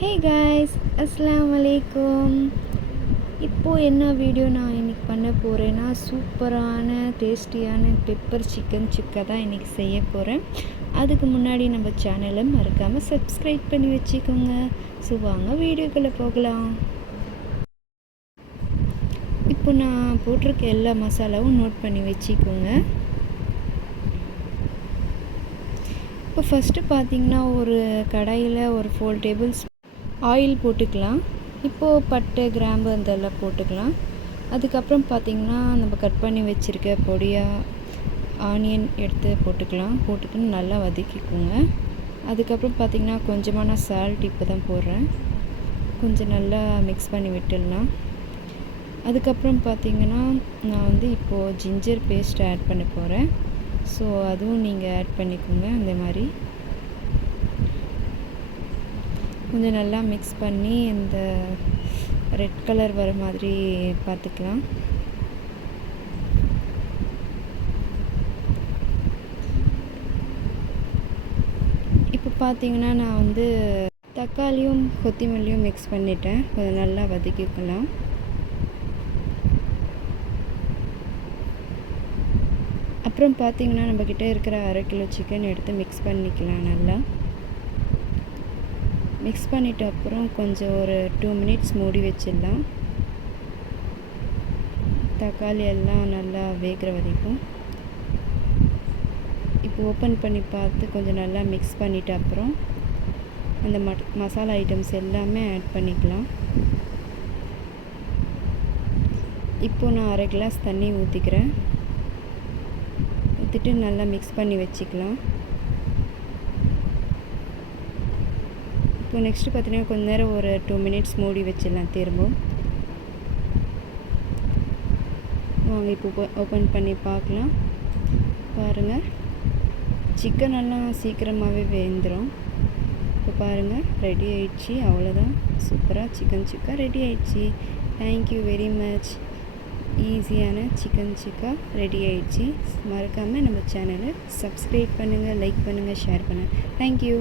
Hey guys, அஸ்ஸலாமு அலைக்கும். இப்போது என்ன வீடியோ நான் இன்றைக்கி பண்ண போகிறேன்னா, சூப்பரான டேஸ்டியான பெப்பர் சிக்கன் சுக்கா தான் இன்றைக்கி செய்ய போகிறேன். அதுக்கு முன்னாடி நம்ம சேனலை மறக்காமல் சப்ஸ்கிரைப் பண்ணி வச்சுக்கோங்க. ஸோ வாங்க வீடியோக்குள்ளே போகலாம். இப்போ நான் போட்டிருக்க எல்லா மசாலாவும் நோட் பண்ணி வச்சுக்கோங்க. இப்போ ஃபஸ்ட்டு பார்த்திங்கன்னா, ஒரு கடாயில் ஒரு 4 டேபிள் ஆயில் போட்டுக்கலாம். இப்போது பட்டை, கிராம்பு அதெல்லாம் போட்டுக்கலாம். அதுக்கப்புறம் பார்த்திங்கன்னா, நம்ம கட் பண்ணி வச்சுருக்க பொடியாக ஆனியன் எடுத்து போட்டுக்கலாம். போட்டுக்கின்னு நல்லா வதக்கிக்கோங்க. அதுக்கப்புறம் பார்த்திங்கன்னா, கொஞ்சமாக நான் சால்ட் இப்போ தான் போடுறேன். கொஞ்சம் நல்லா மிக்ஸ் பண்ணி விட்டுடலாம். அதுக்கப்புறம் பார்த்திங்கன்னா, நான் இப்போது ஜிஞ்சர் பேஸ்ட் ஆட் பண்ண போகிறேன். ஸோ அதுவும் நீங்கள் ஆட் பண்ணிக்கோங்க. அந்த மாதிரி கொஞ்சம் நல்லா மிக்ஸ் பண்ணி இந்த ரெட் கலர் வர மாதிரி பார்த்துக்கலாம். இப்போ பார்த்தீங்கன்னா, நான் தக்காளியும் கொத்தமல்லியும் மிக்ஸ் பண்ணிட்டேன். கொஞ்சம் நல்லா வதக்கிக்கலாம். அப்புறம் பார்த்திங்கன்னா, நம்மக்கிட்ட இருக்கிற 1/2 கிலோ சிக்கன் எடுத்து மிக்ஸ் பண்ணிக்கலாம். நல்லா மிக்ஸ் பண்ணிவிட்டு அப்புறம் கொஞ்சம் ஒரு 2 மினிட்ஸ் மூடி வச்சிடலாம். தக்காளி எல்லாம் நல்லா வேகிற வரைக்கும். இப்போ ஓப்பன் பண்ணி பார்த்து கொஞ்சம் நல்லா மிக்ஸ் பண்ணிவிட்டு அப்புறம் அந்த மசாலா ஐட்டம்ஸ் எல்லாமே ஆட் பண்ணிக்கலாம். இப்போது நான் 1/2 கிளாஸ் தண்ணி ஊற்றிக்கிறேன். ஊற்றிட்டு நல்லா மிக்ஸ் பண்ணி வச்சுக்கலாம். இப்போ நெக்ஸ்ட்டு பார்த்தீங்கன்னா, கொஞ்ச நேரம் ஒரு 2 மினிட்ஸ் மூடி வச்சிடலாம். திரும்பவும் வாங்க இப்போ ஓப்பன் பண்ணி பார்க்கலாம். பாருங்கள், சிக்கன் எல்லாம் சீக்கிரமாகவே வெந்துடும். இப்போ பாருங்கள், ரெடி ஆயிடுச்சு. அவ்வளோதான், சூப்பராக சிக்கன் சுக்கா ரெடி ஆயிடுச்சு. Thank you very much. ஈஸியான சிக்கன் சுக்கா ரெடி ஆயிடுச்சு. மறக்காமல் நம்ம சேனலை சப்ஸ்கிரைப் பண்ணுங்கள், லைக் பண்ணுங்கள், ஷேர் பண்ணுங்கள். தேங்க்யூ.